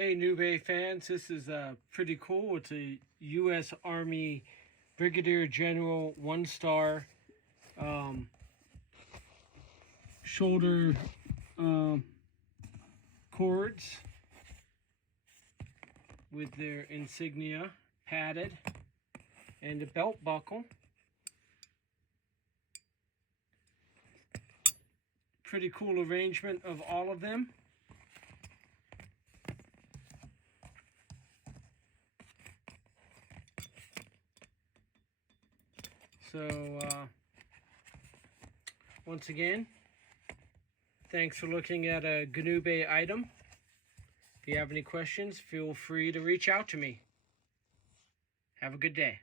Hey Nube fans, this is pretty cool. It's a U.S. Army Brigadier General 1-star shoulder cords with their insignia padded and a belt buckle. Pretty cool arrangement of all of them. So, once again, thanks for looking at a Ganube item. If you have any questions, feel free to reach out to me. Have a good day.